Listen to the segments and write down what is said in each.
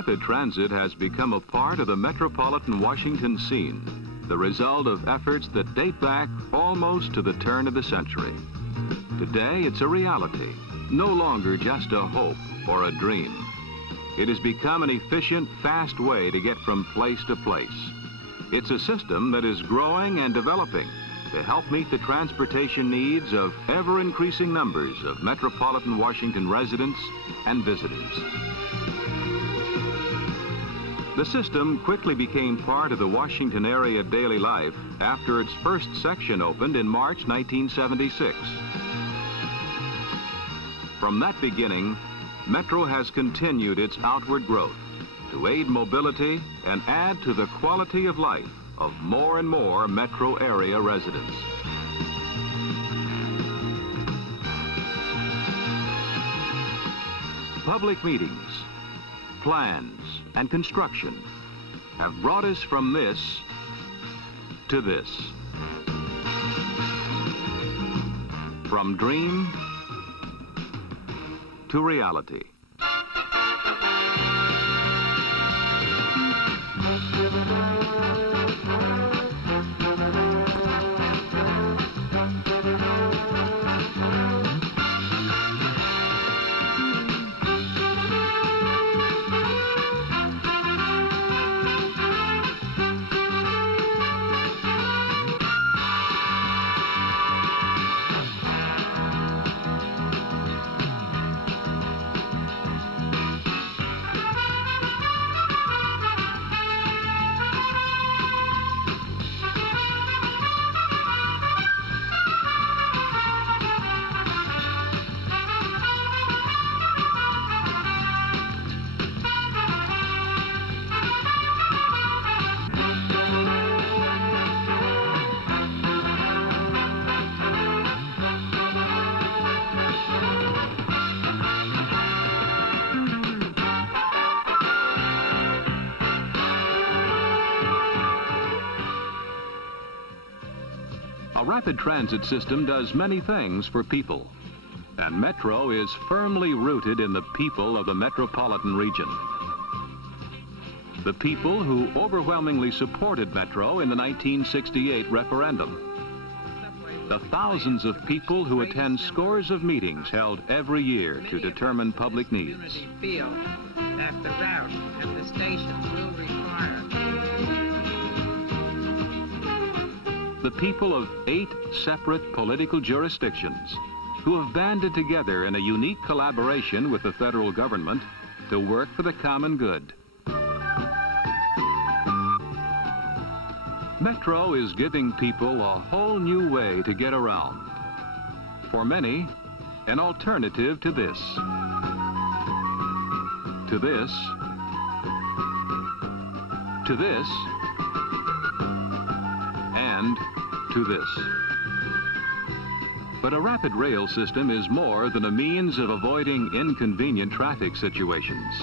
Rapid transit has become a part of the metropolitan Washington scene, the result of efforts that date back almost to the turn of the century. Today, it's a reality, no longer just a hope or a dream. It has become an efficient, fast way to get from place to place. It's a system that is growing and developing to help meet the transportation needs of ever-increasing numbers of metropolitan Washington residents and visitors. The system quickly became part of the Washington area daily life after its first section opened in March 1976. From that beginning, Metro has continued its outward growth to aid mobility and add to the quality of life of more and more Metro area residents. Public meetings, plans, and construction have brought us from this to this. From dream to reality. A rapid transit system does many things for people, and Metro is firmly rooted in the people of the metropolitan region. The people who overwhelmingly supported Metro in the 1968 referendum. The thousands of people who attend scores of meetings held every year to determine public needs. Feel that the route and the stations will require. The people of 8 separate political jurisdictions who have banded together in a unique collaboration with the federal government to work for the common good. Metro is giving people a whole new way to get around. For many, an alternative to this. To this. To this. And to this. But a rapid rail system is more than a means of avoiding inconvenient traffic situations.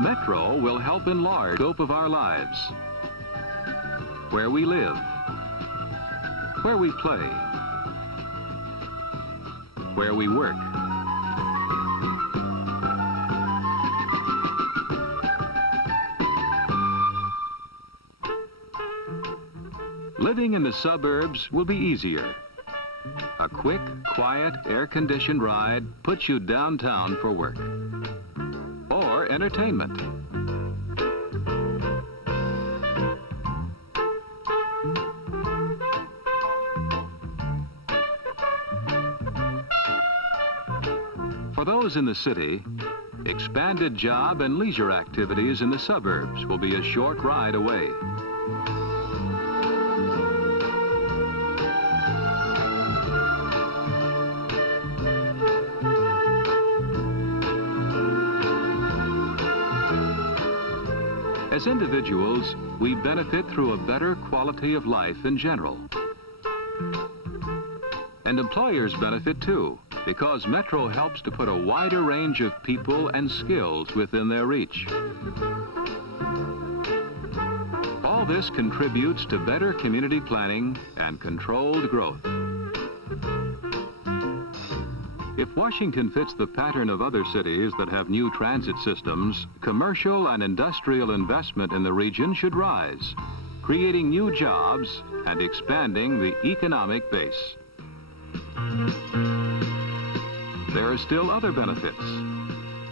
Metro will help enlarge the scope of our lives. Where we live, where we play, where we work. Living in the suburbs will be easier. A quick, quiet, air-conditioned ride puts you downtown for work or entertainment. For those in the city, expanded job and leisure activities in the suburbs will be a short ride away. As individuals, we benefit through a better quality of life in general. And employers benefit too, because Metro helps to put a wider range of people and skills within their reach. All this contributes to better community planning and controlled growth. If Washington fits the pattern of other cities that have new transit systems, commercial and industrial investment in the region should rise, creating new jobs and expanding the economic base. There are still other benefits.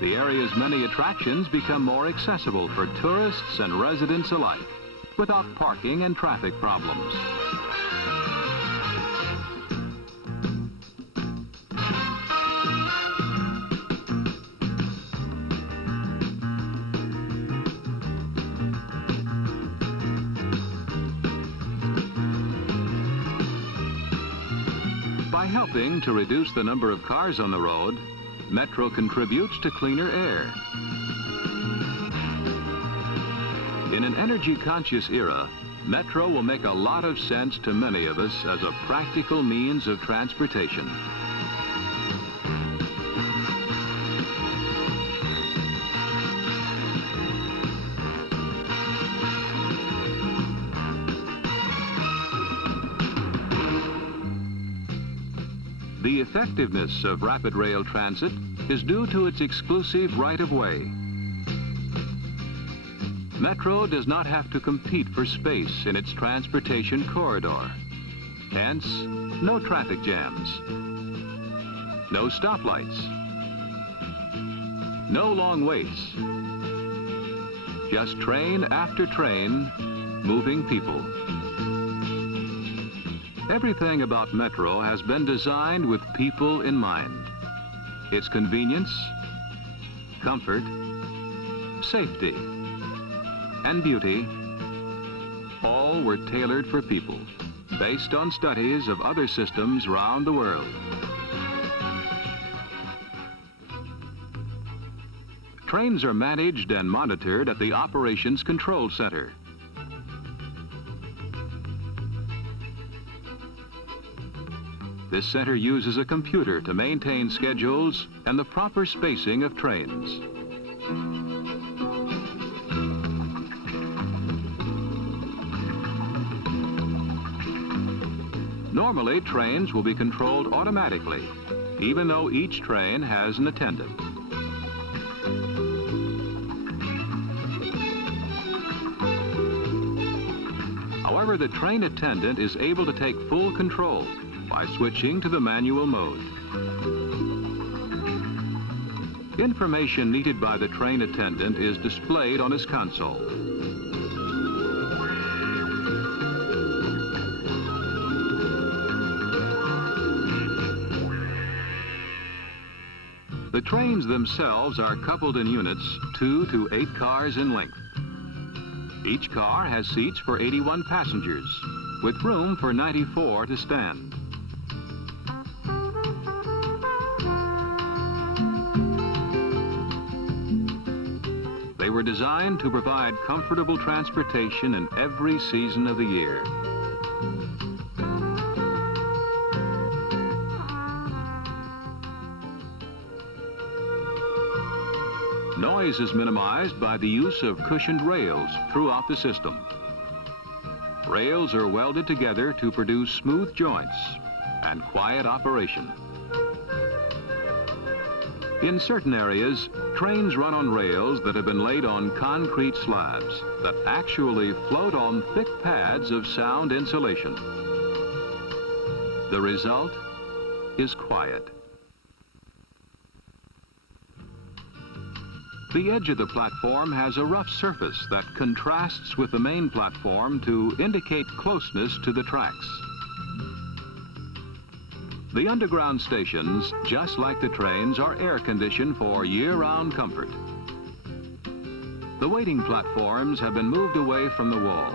The area's many attractions become more accessible for tourists and residents alike, without parking and traffic problems. By helping to reduce the number of cars on the road, Metro contributes to cleaner air. In an energy-conscious era, Metro will make a lot of sense to many of us as a practical means of transportation. The effectiveness of rapid rail transit is due to its exclusive right-of-way. Metro does not have to compete for space in its transportation corridor. Hence, no traffic jams, no stoplights, no long waits, just train after train, moving people. Everything about Metro has been designed with people in mind. Its convenience, comfort, safety, and beauty all were tailored for people, based on studies of other systems around the world. Trains are managed and monitored at the Operations Control Center. This center uses a computer to maintain schedules and the proper spacing of trains. Normally, trains will be controlled automatically, even though each train has an attendant. However, the train attendant is able to take full control by switching to the manual mode. Information needed by the train attendant is displayed on his console. The trains themselves are coupled in units 2 to 8 cars in length. Each car has seats for 81 passengers, with room for 94 to stand. They were designed to provide comfortable transportation in every season of the year. Noise is minimized by the use of cushioned rails throughout the system. Rails are welded together to produce smooth joints and quiet operation. In certain areas, trains run on rails that have been laid on concrete slabs that actually float on thick pads of sound insulation. The result is quiet. The edge of the platform has a rough surface that contrasts with the main platform to indicate closeness to the tracks. The underground stations, just like the trains, are air-conditioned for year-round comfort. The waiting platforms have been moved away from the wall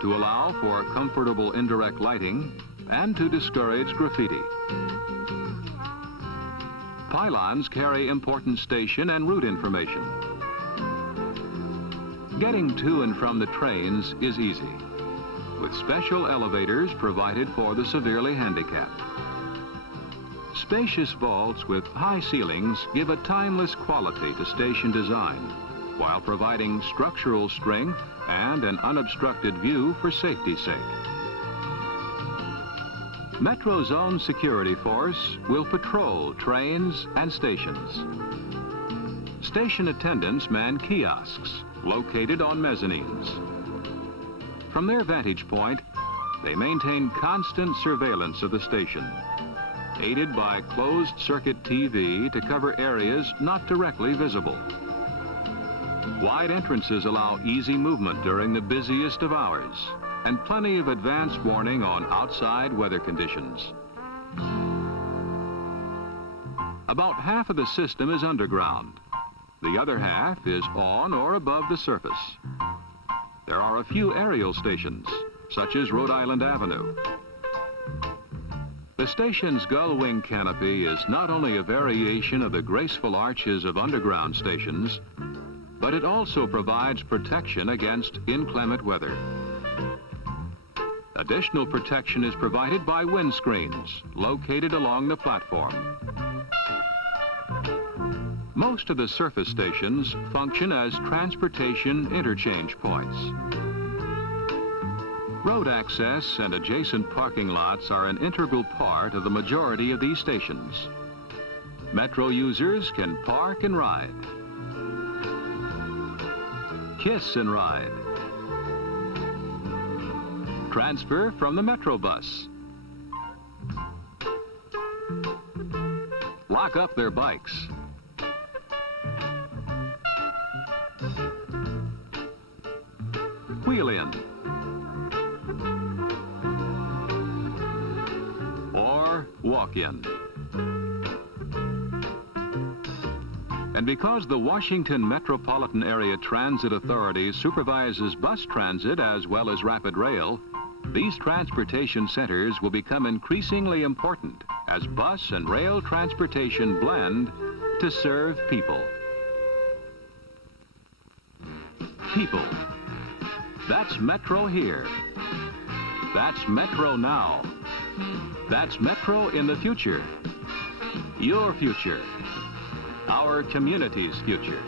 to allow for comfortable indirect lighting and to discourage graffiti. Pylons carry important station and route information. Getting to and from the trains is easy, with special elevators provided for the severely handicapped. Spacious vaults with high ceilings give a timeless quality to station design, while providing structural strength and an unobstructed view for safety's sake. Metro Zone Security Force will patrol trains and stations. Station attendants man kiosks located on mezzanines. From their vantage point, they maintain constant surveillance of the station, aided by closed-circuit TV to cover areas not directly visible. Wide entrances allow easy movement during the busiest of hours, and plenty of advance warning on outside weather conditions. About half of the system is underground. The other half is on or above the surface. There are a few aerial stations, such as Rhode Island Avenue. The station's gull wing canopy is not only a variation of the graceful arches of underground stations, but it also provides protection against inclement weather. Additional protection is provided by windscreens located along the platform. Most of the surface stations function as transportation interchange points. Road access and adjacent parking lots are an integral part of the majority of these stations. Metro users can park and ride, kiss and ride, transfer from the Metro bus, lock up their bikes, wheel in, or walk in. And because the Washington Metropolitan Area Transit Authority supervises bus transit as well as rapid rail, these transportation centers will become increasingly important as bus and rail transportation blend to serve people. People. That's Metro here. That's Metro now. That's Metro in the future. Your future. Our community's future.